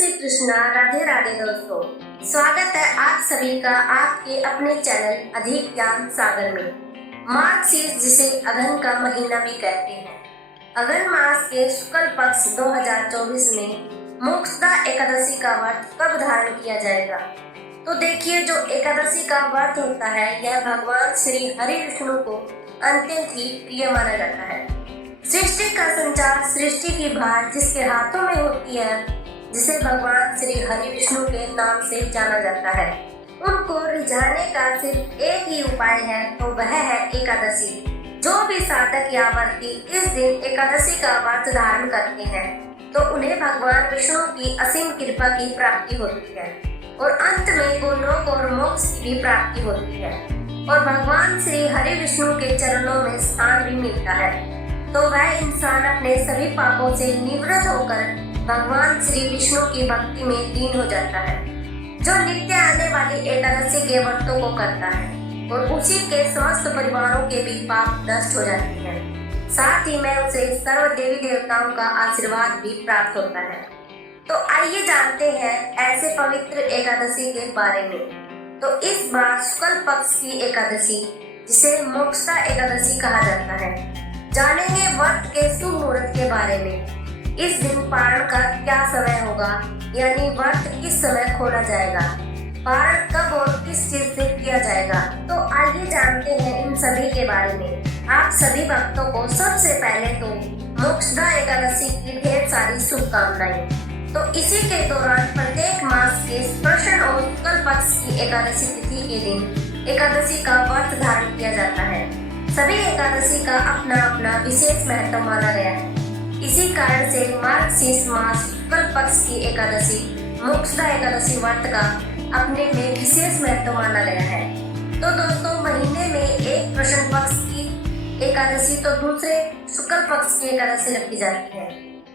श्री कृष्णा। राधे राधे दोस्तों, स्वागत है आप सभी का आपके अपने चैनल अधिक ज्ञान सागर में। मार्गशीर्ष जिसे अगहन का महीना भी कहते हैं, अगहन मास के शुक्ल पक्ष 2024 में मोक्षदा एकादशी का व्रत कब धारण किया जाएगा। तो देखिए, जो एकादशी का व्रत होता है यह भगवान श्री हरि विष्णु को अत्यंत ही प्रिय माना जाता है। सृष्टि का संचार, सृष्टि की भार जिसके हाथों में होती है, जिसे भगवान श्री हरि विष्णु के नाम से जाना जाता है, उनको रिझाने का सिर्फ एक ही उपाय है, तो वह है एकादशी। जो भी साधक या व्रती इस दिन एकादशी का व्रत धारण करते हैं तो उन्हें भगवान विष्णु की असीम कृपा की प्राप्ति होती है और अंत में गोलोक और मोक्ष की भी प्राप्ति होती है और भगवान श्री हरि विष्णु के चरणों में स्थान भी मिलता है। तो वह इंसान अपने सभी पापों से निवृत्त होकर भगवान श्री विष्णु की भक्ति में लीन हो जाता है। जो नित्य आने वाली एकादशी के व्रतों को करता है और उसी के समस्त परिवारों के भी पाप नष्ट हो जाते हैं, साथ ही में उसे सर्व देवी देवताओं का आशीर्वाद भी प्राप्त होता है। तो आइए जानते हैं ऐसे पवित्र एकादशी के बारे में। तो इस बार शुक्ल पक्ष की एकादशी, जिसे मोक्षदा एकादशी कहा जाता है, जानेंगे व्रत के शुभ मुहूर्त के बारे में। इस दिन पारण का क्या समय होगा, यानी व्रत किस समय खोला जाएगा, पारण कब और किस चीज से किया जाएगा। तो आइए जानते हैं इन सभी के बारे में। आप सभी भक्तों को सबसे पहले तो मोक्षदा एकादशी की ढेर सारी शुभकामनाएं। तो इसी के दौरान प्रत्येक मास के कृष्ण और शुक्ल पक्ष की एकादशी तिथि के दिन एकादशी का व्रत धारण किया जाता है। सभी एकादशी का अपना अपना विशेष महत्व माना गया है। इसी कारण से मार्गशीर्ष मास शुक्ल पक्ष की एकादशी मोक्षदा एकादशी व्रत का अपने में विशेष महत्व माना गया है। तो दोस्तों, महीने में एक कृष्ण पक्ष की एकादशी तो दूसरे शुक्ल पक्ष की एकादशी रखी जाती है।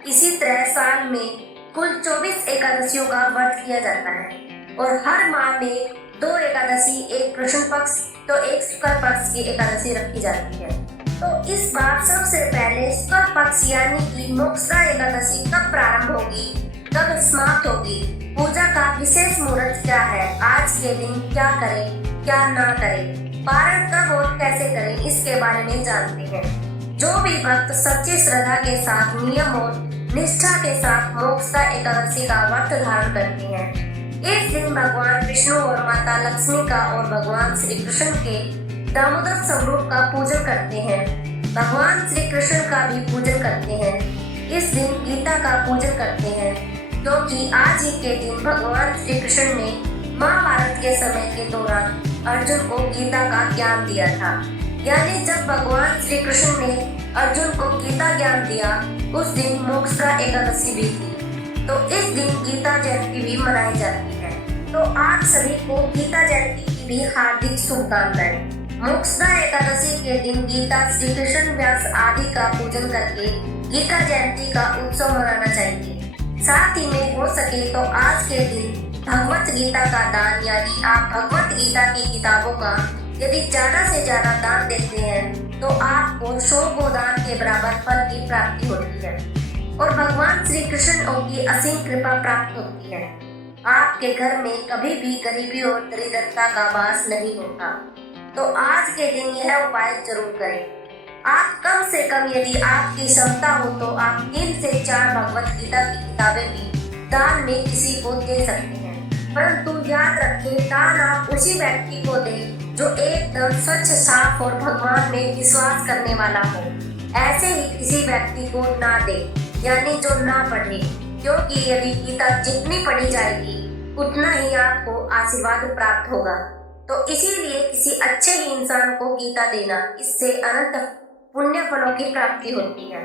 इसी तरह साल में कुल 24 एकादशियों का व्रत किया जाता है और हर माह में 2 एकादशी, एक कृष्ण पक्ष तो एक शुक्ल पक्ष की एकादशी रखी जाती है। तो इस बार सबसे पहले शुक्ल पक्ष यानी कि मोक्षदा एकादशी कब प्रारंभ होगी, कब समाप्त होगी, पूजा का विशेष मुहूर्त क्या है, आज के दिन क्या करें क्या ना करें, पारण कब और कैसे करें, इसके बारे में जानते हैं। जो भी भक्त सच्ची श्रद्धा के साथ नियम और निष्ठा के साथ मोक्षदा एकादशी का व्रत धारण करते हैं, इस दिन भगवान विष्णु और माता लक्ष्मी का और भगवान श्री कृष्ण के दामोदर स्वरूप का पूजन करते हैं। भगवान श्री कृष्ण का भी पूजन करते हैं। इस दिन गीता का पूजन करते हैं, क्योंकि आज ही के दिन भगवान श्री कृष्ण ने महाभारत के समय के दौरान अर्जुन को गीता का ज्ञान दिया था। यानी जब भगवान श्री कृष्ण ने अर्जुन को गीता ज्ञान दिया, उस दिन मोक्षदा एकादशी भी थी। तो इस दिन गीता जयंती भी मनाई जाती है। तो आप सभी को गीता जयंती की भी हार्दिक शुभकामनाएं। मोक्षदा एकादशी के दिन गीता, श्री कृष्ण, व्यास आदि का पूजन करके गीता जयंती का उत्सव मनाना चाहिए। साथ ही में हो सके तो आज के दिन भगवत गीता का दान, यानी आप भगवत गीता की किताबों का यदि ज्यादा से ज्यादा दान देते हैं तो आपको 100 गोदान के बराबर फल की प्राप्ति होती है और भगवान श्री कृष्ण की असीम कृपा प्राप्त होती है। आपके घर में कभी भी गरीबी और दरिद्रता का वास नहीं होता। तो आज के दिन यह उपाय जरूर करें। आप कम से कम, यदि आपकी क्षमता हो तो आप 3 से 4 भगवत गीता की किताबें भी दान में किसी को दे सकते हैं। परंतु याद रखें, दान आप उसी व्यक्ति को दें जो एकदम स्वच्छ, साफ और भगवान में विश्वास करने वाला हो। ऐसे ही किसी व्यक्ति को ना दे, यानी जो ना पढ़े, क्योंकि यदि गीता जितनी पढ़ी जाएगी उतना ही आपको आशीर्वाद प्राप्त होगा। तो इसीलिए किसी अच्छे ही इंसान को गीता देना, इससे अनंत पुण्य फलों की प्राप्ति होती है।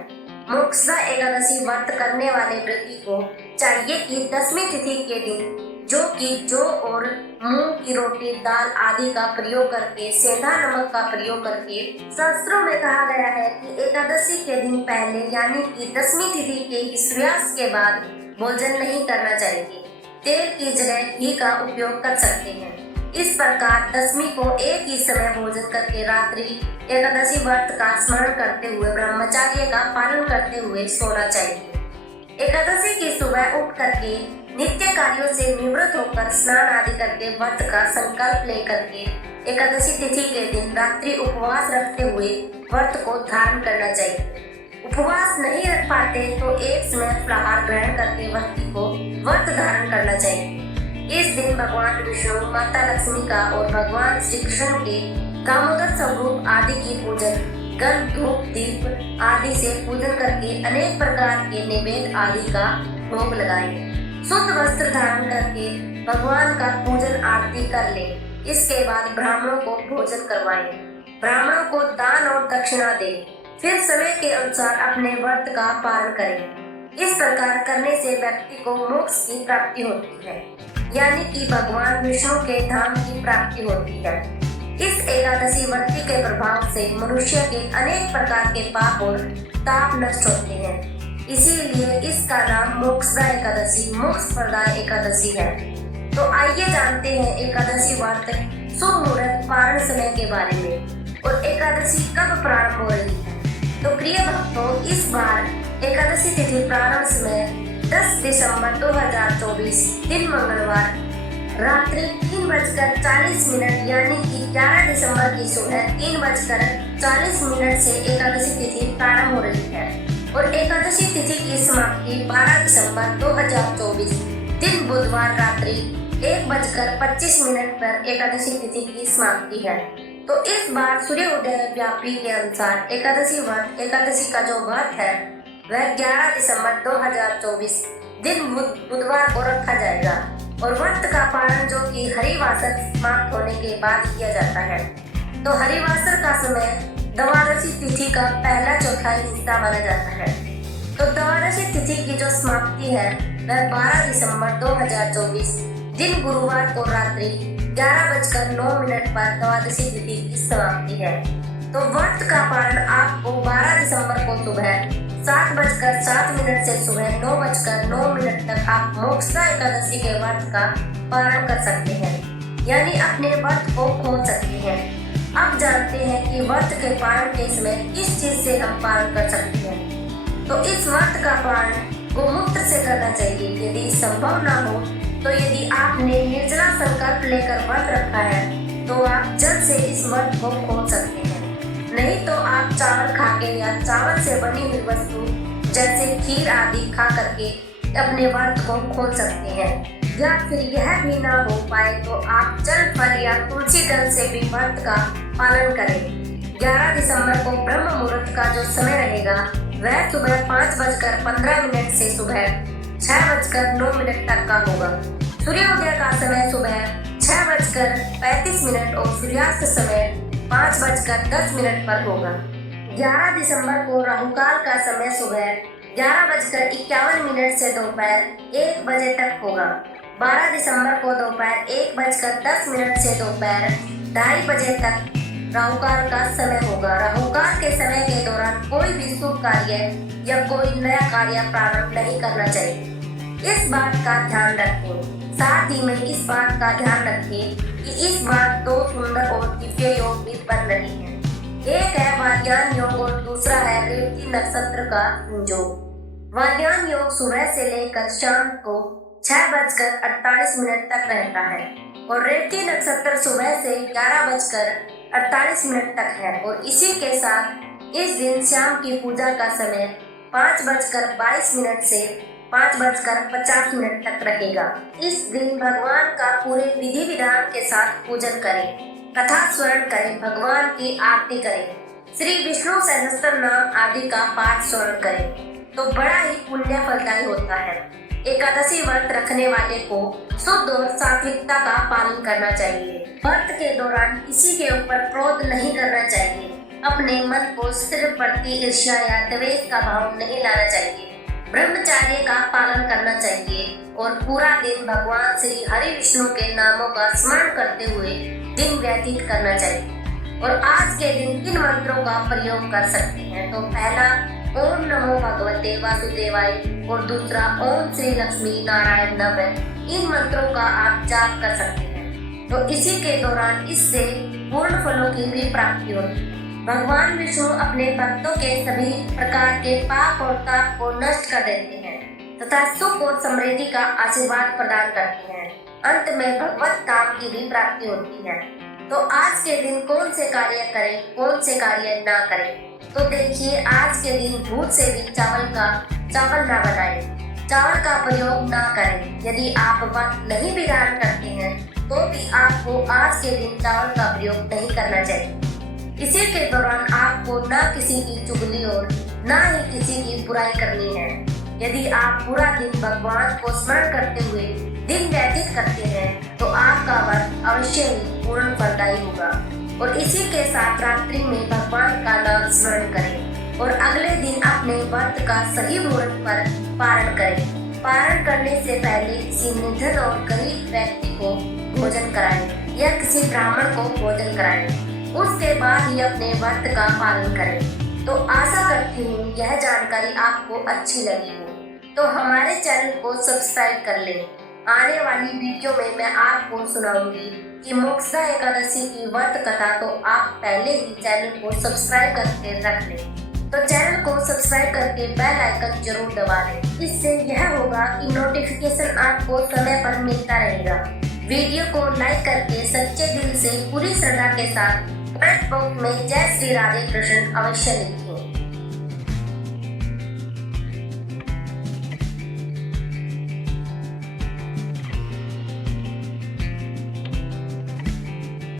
मोक्षदा एकादशी व्रत करने वाले व्यक्ति को चाहिए कि 10वीं तिथि के दिन जौ और मूंग की रोटी, दाल आदि का प्रयोग करके, सेंधा नमक का प्रयोग करके, शास्त्रों में कहा गया है कि एकादशी के दिन पहले यानी कि 10वीं तिथि के सूर्यास्त के बाद भोजन नहीं करना चाहिए। तेल की जगह घी का उपयोग कर सकते हैं। इस प्रकार 10वीं को एक ही समय भोजन करके रात्रि एकादशी व्रत का स्मरण करते हुए ब्रह्मचर्य का पालन करते हुए सोना चाहिए। एकादशी की सुबह उठ करके नित्य कार्यों से निवृत्त होकर स्नान आदि करके व्रत का संकल्प लेकर के एकादशी तिथि के दिन रात्रि उपवास रखते हुए व्रत को धारण करना चाहिए। उपवास नहीं रख पाते तो एक समय फलाहार ग्रहण करके व्यक्ति को व्रत धारण करना चाहिए। इस दिन भगवान विष्णु, माता लक्ष्मी का और भगवान श्री कृष्ण के दामोदर स्वरूप आदि की पूजन, गंध, धूप, दीप आदि से पूजन करके अनेक प्रकार के नैवेद्य आदि का भोग लगाएं। शुद्ध वस्त्र धारण करके भगवान का पूजन आरती कर ले। इसके बाद ब्राह्मणों को भोजन करवाएं। ब्राह्मणों को दान और दक्षिणा दें। फिर समय के अनुसार अपने व्रत का पालन करें। इस प्रकार करने से व्यक्ति को मोक्ष की प्राप्ति होती है, यानी कि भगवान विष्णु के धाम की प्राप्ति होती है। इस एकादशी व्रत के प्रभाव से मनुष्य के अनेक प्रकार के पाप और ताप नष्ट होते हैं। इसीलिए इसका नाम मोक्षदा एकादशी, मोक्ष प्रदाय एकादशी है। तो आइए जानते हैं एकादशी व्रत शुभ मुहूर्त पारण समय के बारे में और एकादशी कब प्रारंभ हो रही है। तो प्रिय भक्तों, इस बार एकादशी तिथि प्रारंभ समय 10 दिसंबर 2024 दिन मंगलवार रात्रि 3:40 यानी कि 11 दिसंबर की सुबह 3:40 से एकादशी तिथि प्रारंभ हो रही है और एकादशी तिथि की समाप्ति 12 दिसंबर 2024 दिन बुधवार रात्रि 1:25 पर एकादशी तिथि की समाप्ति है। तो इस बार सूर्योदय व्यापी के अनुसार एकादशी का जो व्रत है वह 11 दिसंबर 2024 दिन बुधवार को रखा जाएगा और व्रत का पालन जो कि हरिवासर समाप्त होने के बाद किया जाता है। तो हरिवासर का समय द्वादशी तिथि का पहला चौथाई हिस्सा माना जाता है। तो द्वादशी तिथि की जो समाप्ति है वह 12 दिसंबर 2024 दिन गुरुवार को रात्रि 11:09 पर द्वादशी तिथि की समाप्ति है। तो व्रत का पालन आपको 12 दिसंबर को सुबह 7:07 से सुबह 9:09 तक आप मोक्षदा एकादशी के व्रत का पालन कर सकते हैं, यानी अपने व्रत को खोल सकते हैं। अब जानते हैं कि व्रत के पालन के समय किस चीज से हम पालन कर सकते हैं। तो इस व्रत का पालन गोमूत्र से करना चाहिए। यदि संभव ना हो तो यदि आपने निर्जला संकल्प लेकर व्रत रखा है तो आप जल से इस व्रत को खोल सकते हैं। नहीं तो आप चावल खाके या चावल से बनी हुई वस्तु जैसे खीर आदि खा करके अपने व्रत को खोल सकते हैं। या फिर यह भी ना हो पाए तो आप जल, फल या तुलसी दल से भी व्रत का पालन करें। 11 दिसंबर को ब्रह्म मुहूर्त का जो समय रहेगा वह सुबह 5:15 से सुबह 6:09 तक का होगा। सूर्योदय का समय सुबह 6:35 और सूर्यास्त समय 5:10 पर होगा। 11 दिसंबर को राहुकाल का समय सुबह 11:51 से दोपहर 1 बजे तक होगा। 12 दिसंबर को दोपहर 1:10 से दोपहर 2:30 बजे तक राहुकाल का समय होगा। राहुकाल के समय के दौरान कोई भी शुभ कार्य या कोई नया कार्य प्रारंभ नहीं करना चाहिए। इस बात का ध्यान रखें। साथ ही में इस बात का ध्यान रखें कि इस बार 2 सुंदर और दिव्य योग भी बन रही हैं। एक है वाद्यान योग और दूसरा है रेवती नक्षत्र का योग। वाद्यान योग सुबह से लेकर शाम को 6:48 तक रहता है और रेवती नक्षत्र सुबह से 11:48 तक है और इसी के साथ इस दिन शाम की पूजा का समय 5:22 से 5:50 तक रहेगा। इस दिन भगवान का पूरे विधि विधान के साथ पूजन करें, कथा स्मरण करें, भगवान की आरती करें, श्री विष्णु सहस्त्र नाम आदि का पाठ स्मरण करें तो बड़ा ही पुण्य फलदायी होता है। एकादशी व्रत रखने वाले को शुद्ध और सात्विकता का पालन करना चाहिए। व्रत के दौरान किसी के ऊपर क्रोध नहीं करना चाहिए। अपने मन को स्थिर प्रति ईर्ष्या या द्वेष का भाव नहीं लाना चाहिए। ब्रह्मचर्य का पालन करना चाहिए और पूरा दिन भगवान श्री हरि विष्णु के नामों का स्मरण करते हुए दिन व्यतीत करना चाहिए। और आज के दिन किन मंत्रों का प्रयोग कर सकते हैं तो पहला ओम नमो भगवते वासुदेवाय और दूसरा ओम श्री लक्ष्मी नारायण नमः। इन मंत्रों का आप जाप कर सकते हैं तो इसी के दौरान इससे पूर्ण फलों की भी प्राप्ति होती है। भगवान विष्णु अपने भक्तों के सभी प्रकार के पाप और ताप को नष्ट कर देते हैं। तथा सुख और समृद्धि का आशीर्वाद प्रदान करती हैं। अंत में भगवत धाम की भी प्राप्ति होती है। तो आज के दिन कौन से कार्य करें, कौन से कार्य ना करें? तो देखिए, आज के दिन भूत से भी चावल ना बनाएं, चावल का प्रयोग ना करें। यदि आप व्रत नहीं भी धारण करते हैं तो भी आपको आज के दिन चावल का प्रयोग नहीं करना चाहिए। इसी के दौरान आपको ना किसी की चुगली और ना ही किसी की बुराई करनी है। यदि आप पूरा दिन भगवान को स्मरण करते हुए दिन व्यतीत करते हैं तो आपका व्रत अवश्य ही पूर्ण फलदायी होगा। और इसी के साथ रात्रि में भगवान का नाम स्मरण करें और अगले दिन अपने व्रत का सही मुहूर्त पर पारण करें। पारण करने से पहले किसी निर्धन और गरीब व्यक्ति को भोजन कराएं या किसी ब्राह्मण को भोजन कराएं। उसके बाद ही अपने व्रत का पालन करें। तो आशा करती हूँ यह जानकारी आपको अच्छी लगी हो, तो हमारे चैनल को सब्सक्राइब कर लें। आने वाली वीडियो में मैं आपको सुनाऊंगी कि मोक्षदा एकादशी की व्रत कथा, तो आप पहले ही चैनल को सब्सक्राइब करके रख लें। तो चैनल को सब्सक्राइब करके बेल आइकन जरूर दबा दें। इससे यह होगा कि नोटिफिकेशन आपको समय पर मिलता रहेगा। वीडियो को लाइक करके सच्चे दिल से पूरी श्रद्धा के साथ कमेंट बॉक्स में जय श्री राधे कृष्ण अवश्य लिखें।